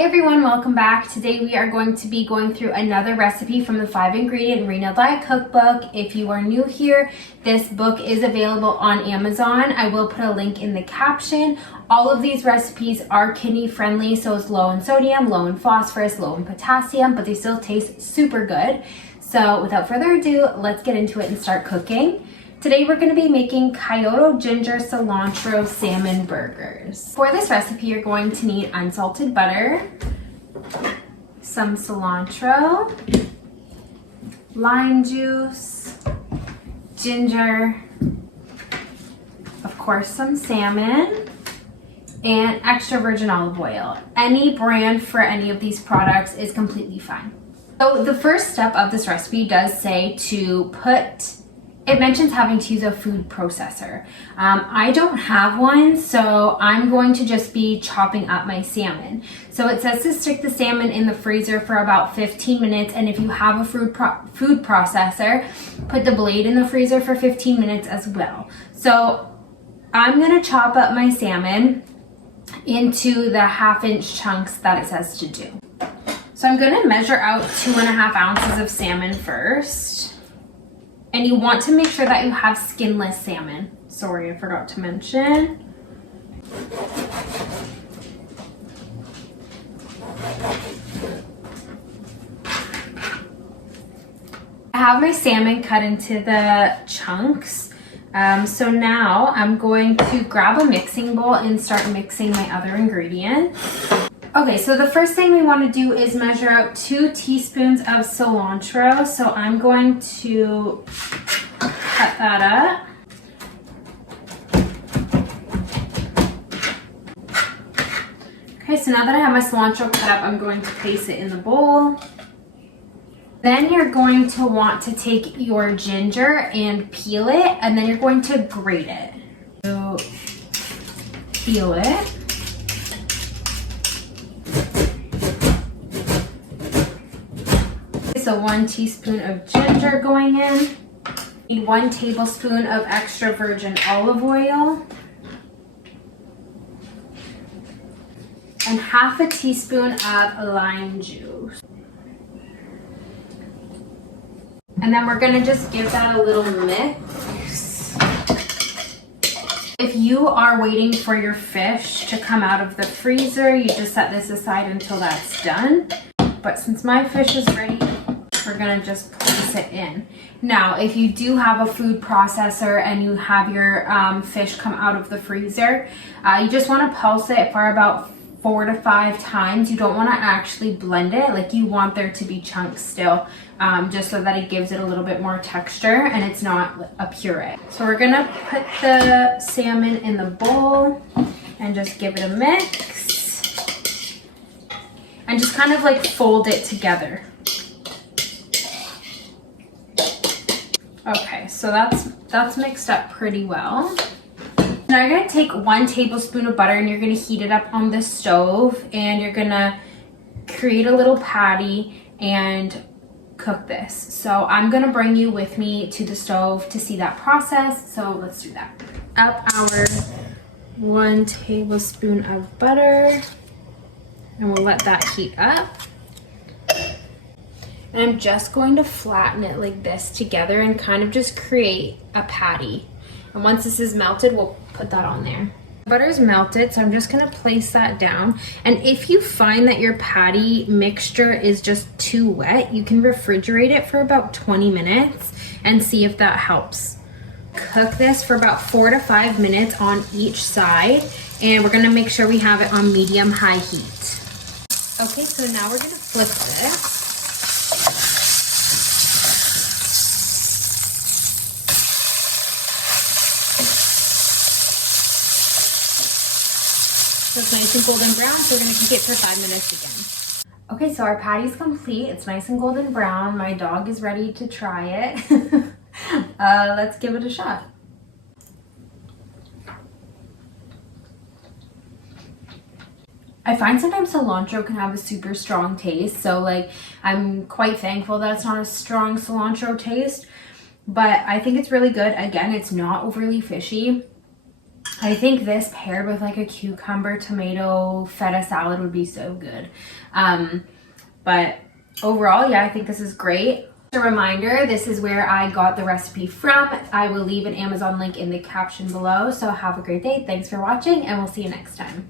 Hey everyone, welcome back. Today we are going to be going through another recipe from the 5-ingredient Renal Diet Cookbook. If you are new here, this book is available on Amazon. I will put a link in the caption. All of these recipes are kidney friendly, so it's low in sodium, low in phosphorus, low in potassium, but they still taste super good. So without further ado, let's get into it and start cooking. Today we're going to be making Kyoto ginger cilantro salmon burgers. For this recipe, you're going to need unsalted butter, some cilantro, lime juice, ginger, of course some salmon, and extra virgin olive oil. Any brand for any of these products is completely fine. So the first step of this recipe does say to it mentions having to use a food processor. I don't have one, so I'm going to just be chopping up my salmon. So it says to stick the salmon in the freezer for about 15 minutes, and if you have a food processor, put the blade in the freezer for 15 minutes as well. So I'm gonna chop up my salmon into the 1/2-inch chunks that it says to do. So I'm gonna measure out 2.5 ounces of salmon first. And you want to make sure that you have skinless salmon. Sorry, I forgot to mention. I have my salmon cut into the chunks. So now I'm going to grab a mixing bowl and start mixing my other ingredients. Okay, so the first thing we want to do is measure out 2 teaspoons of cilantro. So I'm going to cut that up. Okay, so now that I have my cilantro cut up, I'm going to place it in the bowl. Then you're going to want to take your ginger and peel it, and then you're going to grate it. So peel it. So 1 teaspoon of ginger going in, 1 tablespoon of extra virgin olive oil, and 1/2 teaspoon of lime juice. And then we're gonna just give that a little mix. If you are waiting for your fish to come out of the freezer, you just set this aside until that's done. But since my fish is ready, we're gonna just place it in. Now, if you do have a food processor and you have your fish come out of the freezer, you just wanna pulse it for about 4 to 5 times. You don't wanna actually blend it, like you want there to be chunks still, just so that it gives it a little bit more texture and it's not a puree. So we're gonna put the salmon in the bowl and just give it a mix. And just kind of like fold it together. Okay, so that's mixed up pretty well. Now you're gonna take 1 tablespoon of butter and you're gonna heat it up on the stove, and you're gonna create a little patty and cook this. So I'm gonna bring you with me to the stove to see that process, so let's do that. Up our 1 tablespoon of butter, and we'll let that heat up. And I'm just going to flatten it like this together and kind of just create a patty. And once this is melted, we'll put that on there. Butter is melted, so I'm just gonna place that down. And if you find that your patty mixture is just too wet, you can refrigerate it for about 20 minutes and see if that helps. Cook this for about 4 to 5 minutes on each side, and we're gonna make sure we have it on medium-high heat. Okay, so now we're gonna flip this. So it's nice and golden brown, so we're gonna cook it for 5 minutes again. Okay, so our patty's complete. It's nice and golden brown. My dog is ready to try it. Let's give it a shot. I find sometimes cilantro can have a super strong taste, so like I'm quite thankful that it's not a strong cilantro taste, but I think it's really good. Again, it's not overly fishy. I think this paired with like a cucumber, tomato, feta salad would be so good. But overall, yeah, I think this is great. A reminder, this is where I got the recipe from. I will leave an Amazon link in the caption below. So have a great day. Thanks for watching, and we'll see you next time.